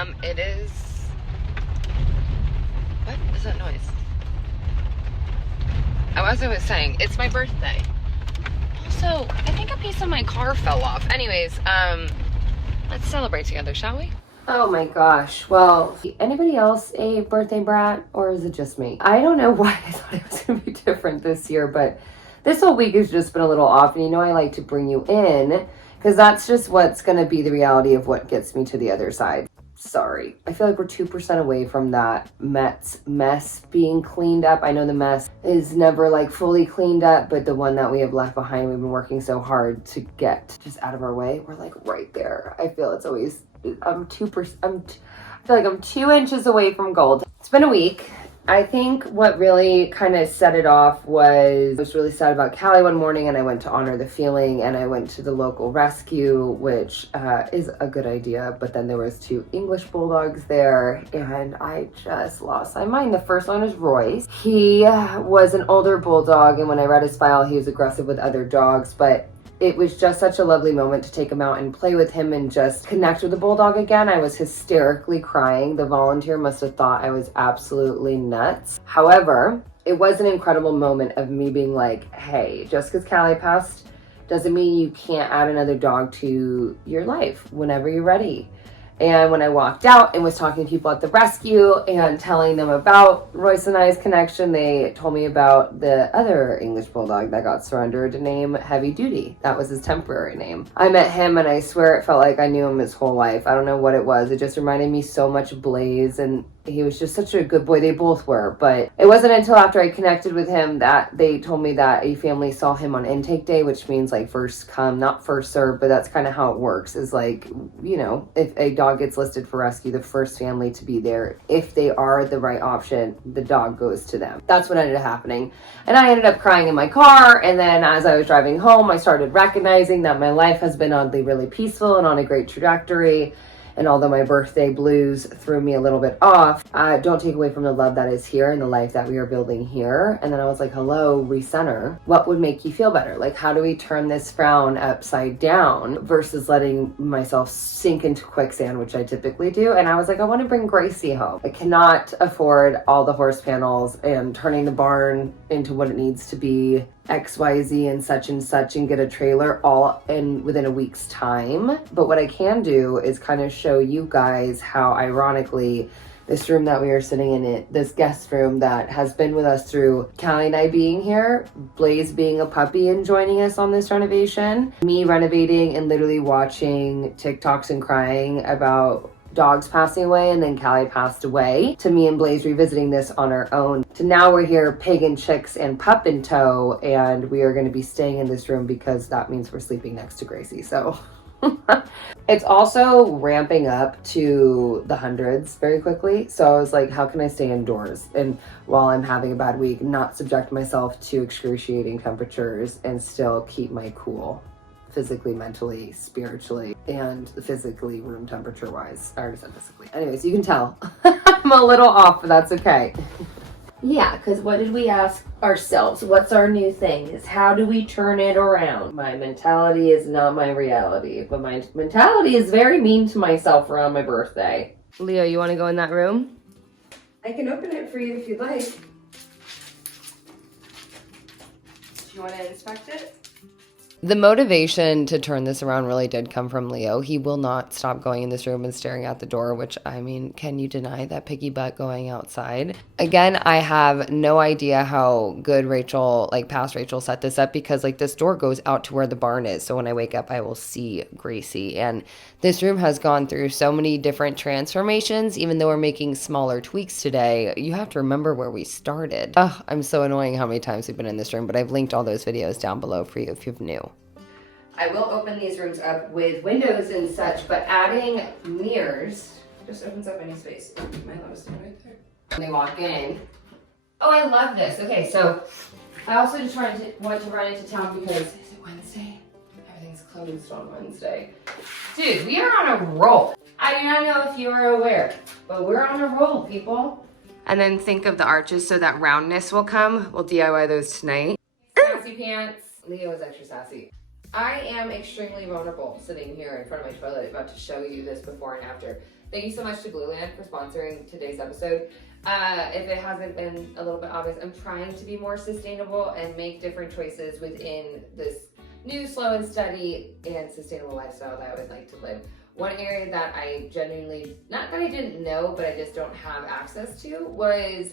It is... What is that noise? Oh, as I was saying, it's my birthday. Also, I think a piece of my car fell off. Anyways, let's celebrate together, shall we? Oh my gosh. Well, anybody else a birthday brat, or is it just me? I don't know why I thought it was going to be different this year, but this whole week has just been a little off. And you know I like to bring you in, because that's just what's going to be the reality of what gets me to the other side. Sorry. I feel like we're 2% away from that Metz mess being cleaned up. I know the mess is never like fully cleaned up, but the one that we have left behind, we've been working so hard to get just out of our way. We're like right there. I feel it's always, I feel like I'm 2 inches away from gold. It's been a week. I think what really kind of set it off was, I was really sad about Callie one morning, and I went to honor the feeling, and I went to the local rescue, which is a good idea, but then there was 2 English bulldogs there, and I just lost my mind. The first one is Royce. He was an older bulldog, and when I read his file, he was aggressive with other dogs, but it was just such a lovely moment to take him out and play with him and just connect with the bulldog again. I was hysterically crying. The volunteer must have thought I was absolutely nuts. However, it was an incredible moment of me being like, hey, just because Callie passed doesn't mean you can't add another dog to your life whenever you're ready. And when I walked out and was talking to people at the rescue and telling them about Royce and I's connection, they told me about the other English bulldog that got surrendered, named Heavy Duty. That was his temporary name. I met him, and I swear it felt like I knew him his whole life. I don't know what it was. It just reminded me so much of Blaze, and he was just such a good boy. They both were. But it wasn't until after I connected with him that they told me that a family saw him on intake day, which means like first come, not first serve, but that's kind of how it works, is like, you know, if a dog gets listed for rescue, the first family to be there, if they are the right option, the dog goes to them. That's what ended up happening. And I ended up crying in my car. And then as I was driving home, I started recognizing that my life has been oddly really peaceful and on a great trajectory. And although my birthday blues threw me a little bit off, don't take away from the love that is here and the life that we are building here. And then I was like, hello, recenter. What would make you feel better? Like, how do we turn this frown upside down versus letting myself sink into quicksand, which I typically do? And I was like, I want to bring Gracie home. I cannot afford all the horse panels and turning the barn into what it needs to be, XYZ and such, and get a trailer all in within a week's time. But what I can do is kind of show you guys how, ironically, this room that we are sitting in, this guest room that has been with us through Callie and I being here, Blaze being a puppy and joining us on this renovation, me renovating and literally watching TikToks and crying about dogs passing away, and then Callie passed away, to me and Blaze revisiting this on our own, to now we're here, pig and chicks and pup in tow, and we are going to be staying in this room because that means we're sleeping next to Gracie. So it's also ramping up to the hundreds very quickly. So I was like, how can I stay indoors and while I'm having a bad week, not subject myself to excruciating temperatures and still keep my cool? Physically, mentally, spiritually, and physically, room temperature wise. I already said physically. Anyways, you can tell I'm a little off, but that's okay. Yeah, because what did we ask ourselves? What's our new thing? Is how do we turn it around? My mentality is not my reality, but my mentality is very mean to myself around my birthday. Leo, you want to go in that room? I can open it for you if you'd like. Do you want to inspect it? The motivation to turn this around really did come from Leo. He will not stop going in this room and staring at the door, which, I mean, can you deny that piggy butt going outside? Again, I have no idea how good Rachel, like past Rachel, set this up, because like this door goes out to where the barn is. So when I wake up, I will see Gracie. And this room has gone through so many different transformations. Even though we're making smaller tweaks today, you have to remember where we started. Oh, I'm so annoying how many times we've been in this room, but I've linked all those videos down below for you if you're new. I will open these rooms up with windows and such, but adding mirrors just opens up any space. My lowest one right there. When they walk in. Oh, I love this. Okay, so I also just want to run into town because, is it Wednesday? Everything's closed on Wednesday. Dude, we are on a roll. I do not know if you are aware, but we're on a roll, people. And then think of the arches so that roundness will come. We'll DIY those tonight. Sassy pants. Leo is extra sassy. I am extremely vulnerable sitting here in front of my toilet about to show you this before and after. Thank you so much to Blueland for sponsoring today's episode. If it hasn't been a little bit obvious, I'm trying to be more sustainable and make different choices within this new, slow and steady and sustainable lifestyle that I would like to live. One area that I genuinely, not that I didn't know, but I just don't have access to was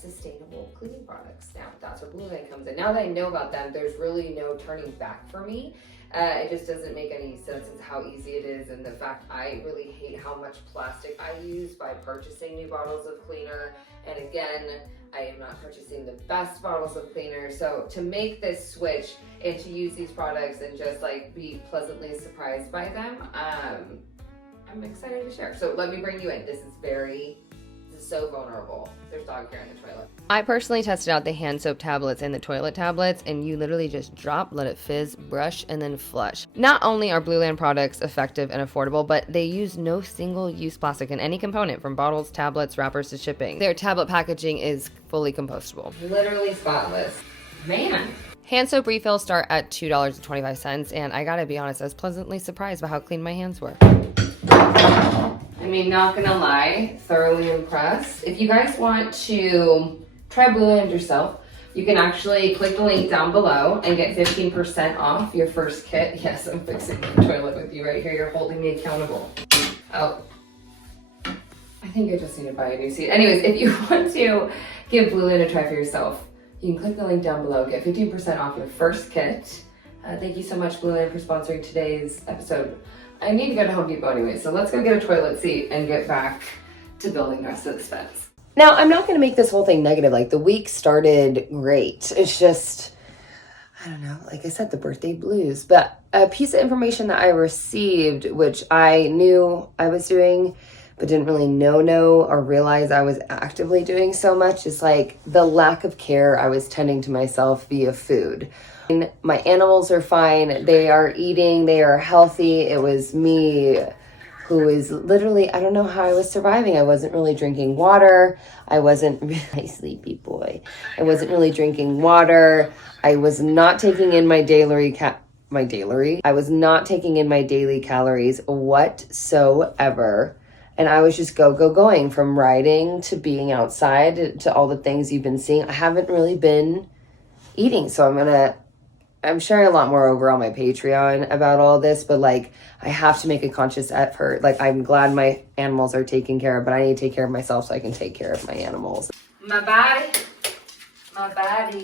sustainable cleaning products. Now, that's where Blueland comes in. Now that I know about them, there's really no turning back for me. It just doesn't make any sense as how easy it is, and the fact I really hate how much plastic I use by purchasing new bottles of cleaner. And again, I am not purchasing the best bottles of cleaner. So to make this switch and to use these products and just like be pleasantly surprised by them, I'm excited to share. So let me bring you in. This is so vulnerable. There's dog hair in the toilet. I personally tested out the hand soap tablets and the toilet tablets, and you literally just drop, let it fizz, brush, and then flush. Not only are Blueland products effective and affordable, but they use no single-use plastic in any component, from bottles, tablets, wrappers to shipping. Their tablet packaging is fully compostable. Literally spotless. Man. Hand soap refills start at $2.25, and I gotta be honest, I was pleasantly surprised by how clean my hands were. I mean, not gonna lie, thoroughly impressed. If you guys want to try Blueland yourself, you can actually click the link down below and get 15% off your first kit. Yes, I'm fixing the toilet with you right here. You're holding me accountable. Oh, I think I just need to buy a new seat. Anyways, if you want to give Blueland a try for yourself, you can click the link down below, get 15% off your first kit. Thank you so much, Blueland, for sponsoring today's episode. I need to go to Home Depot anyway, so let's go get a toilet seat and get back to building the rest of this fence. Now, I'm not going to make this whole thing negative. Like, the week started great. It's just, I don't know, like I said, the birthday blues. But a piece of information that I received, which I knew I was doing, but didn't really know or realize I was actively doing so much, is like the lack of care I was tending to myself via food. My animals are fine. They are eating. They are healthy. It was me who is literally, I don't know how I was surviving. I wasn't really drinking water. I wasn't really sleepy boy. I wasn't really drinking water. I was not taking in my I was not taking in my daily calories whatsoever. And I was just going from riding to being outside to all the things you've been seeing. I haven't really been eating. So I'm sharing a lot more over on my Patreon about all this, but like, I have to make a conscious effort. Like, I'm glad my animals are taken care of, but I need to take care of myself so I can take care of my animals. My body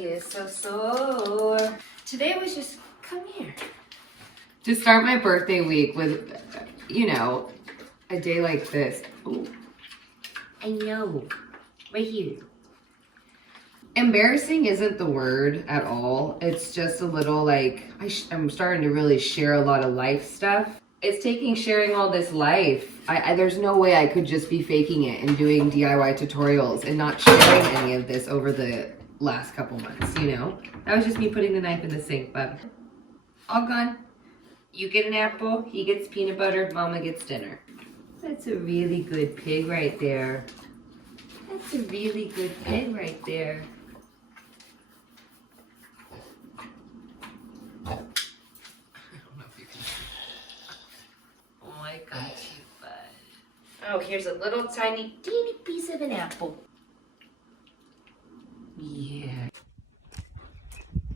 is so sore. Today was just, come here. To start my birthday week with, you know, a day like this. Ooh. I know, right here. Embarrassing isn't the word at all. It's just a little like, I'm starting to really share a lot of life stuff. It's taking sharing all this life. There's no way I could just be faking it and doing DIY tutorials and not sharing any of this over the last couple months, you know? That was just me putting the knife in the sink, but all gone. You get an apple, he gets peanut butter, mama gets dinner. That's a really good pig right there. That's a really good pig right there. I got you, bud. Oh, here's a little tiny, teeny piece of an apple. Yeah.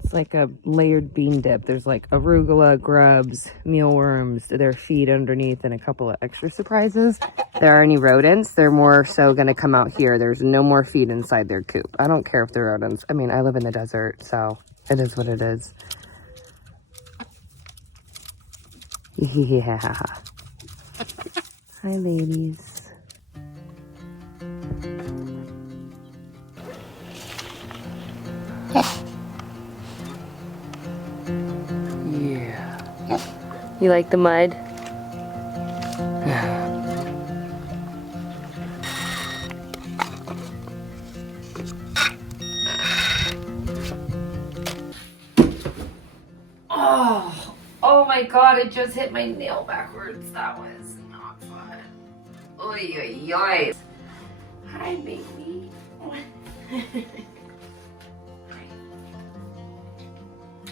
It's like a layered bean dip. There's like arugula, grubs, mealworms, their feed underneath, and a couple of extra surprises. If there are any rodents, they're more so going to come out here. There's no more feed inside their coop. I don't care if they're rodents. I mean, I live in the desert, so it is what it is. Yeah. Hi, ladies. Yeah. You like the mud? Oh my God, it just hit my nail backwards. That was not fun. Oy, oy, oy. Hi, baby.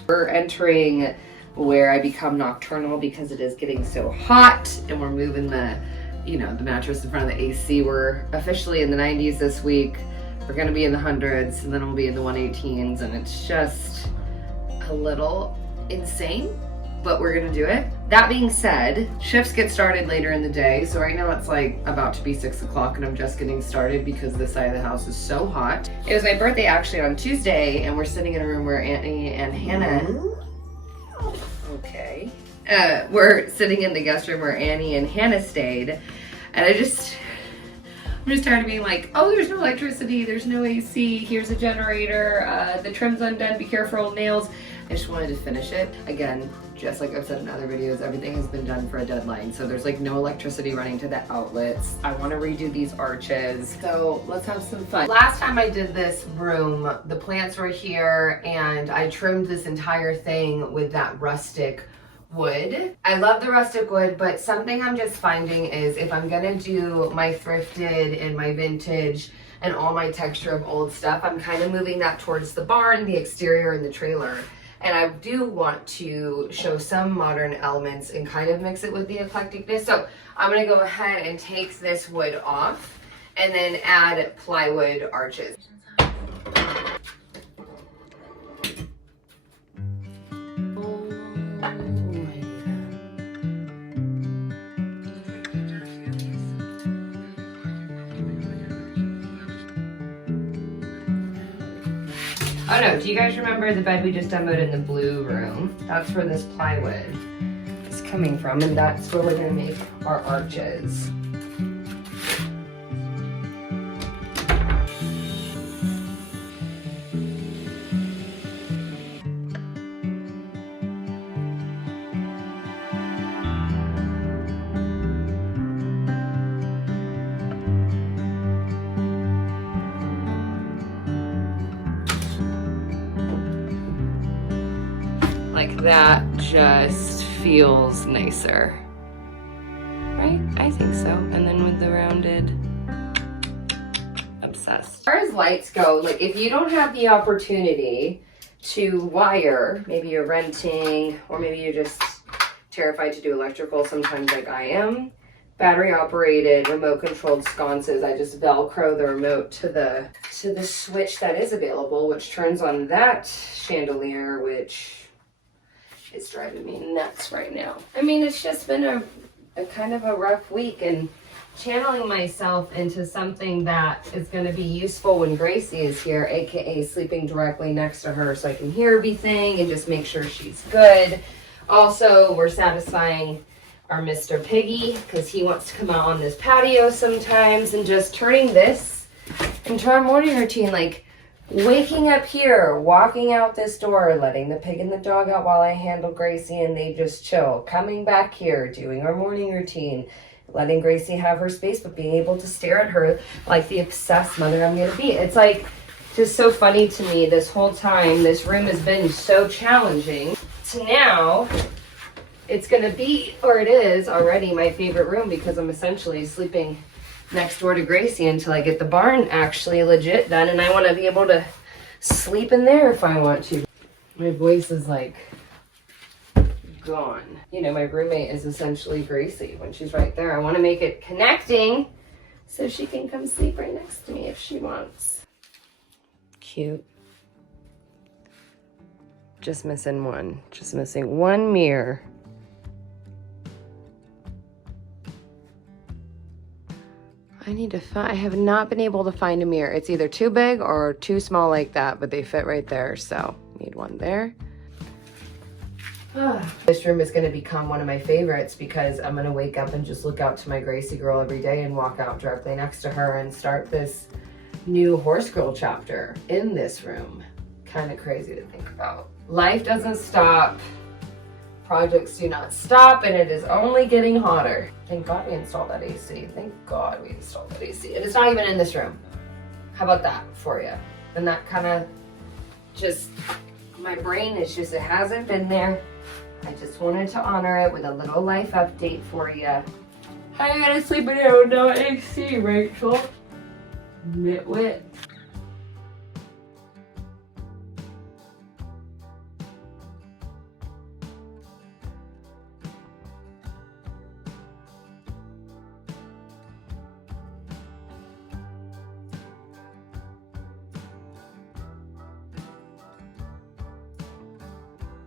We're entering where I become nocturnal because it is getting so hot, and we're moving the you know, the mattress in front of the AC. We're officially in the 90s this week. We're gonna be in the hundreds, and then we'll be in the 118s, and it's just a little insane, but we're gonna do it. That being said, shifts get started later in the day, so right now it's like about to be 6 o'clock and I'm just getting started because this side of the house is so hot. It was my birthday actually on Tuesday, and we're sitting in a room where Annie and Hannah, okay, we're sitting in the guest room where Annie and Hannah stayed, and I'm just tired of being like, oh, there's no electricity, there's no AC, here's a generator, the trim's undone, be careful, nails. I just wanted to finish it. Again, just like I've said in other videos, everything has been done for a deadline. So there's like no electricity running to the outlets. I want to redo these arches. So let's have some fun. Last time I did this room, the plants were here and I trimmed this entire thing with that rustic wood. I love the rustic wood, but something I'm just finding is if I'm gonna do my thrifted and my vintage and all my texture of old stuff, I'm kind of moving that towards the barn, the exterior, and the trailer. And I do want to show some modern elements and kind of mix it with the eclecticness. So I'm gonna go ahead and take this wood off and then add plywood arches. Oh no, do you guys remember the bed we just demoed in the blue room? That's where this plywood is coming from, and that's where we're gonna make our arches. Like that just feels nicer, right? I think so. And then with the rounded, obsessed. As far as lights go, like if you don't have the opportunity to wire, maybe you're renting or maybe you're just terrified to do electrical sometimes like I am, battery operated, remote controlled sconces, I just Velcro the remote to the switch that is available, which turns on that chandelier, which it's driving me nuts right now. I mean, it's just been a kind of a rough week, and channeling myself into something that is going to be useful when Gracie is here, aka sleeping directly next to her so I can hear everything and just make sure she's good. Also, we're satisfying our Mr. Piggy because he wants to come out on this patio sometimes, and just turning this into our morning routine, like waking up here, walking out this door, letting the pig and the dog out while I handle Gracie and they just chill, coming back here, doing our morning routine, letting Gracie have her space, but being able to stare at her like the obsessed mother I'm gonna be. It's like just so funny to me this whole time. This room has been so challenging to now it's gonna be, or it is already, my favorite room because I'm essentially sleeping next door to Gracie until I get the barn actually legit done, and I want to be able to sleep in there if I want to. My voice is like gone. You know, my roommate is essentially Gracie when she's right there. I want to make it connecting so she can come sleep right next to me if she wants. Cute. Just missing one. Just missing one mirror. I have not been able to find a mirror. It's either too big or too small like that, but they fit right there, so need one there. This room is gonna become one of my favorites because I'm gonna wake up and just look out to my Gracie girl every day and walk out directly next to her and start this new horse girl chapter in this room. Kind of crazy to think about. Life doesn't stop. Projects do not stop, and it is only getting hotter. Thank God we installed that AC. Thank God we installed that AC. And it's not even in this room. How about that for you? And that kind of just, my brain is just, it hasn't been there. I just wanted to honor it with a little life update for you. I gotta sleep in here with no AC, Rachel. Nitwit.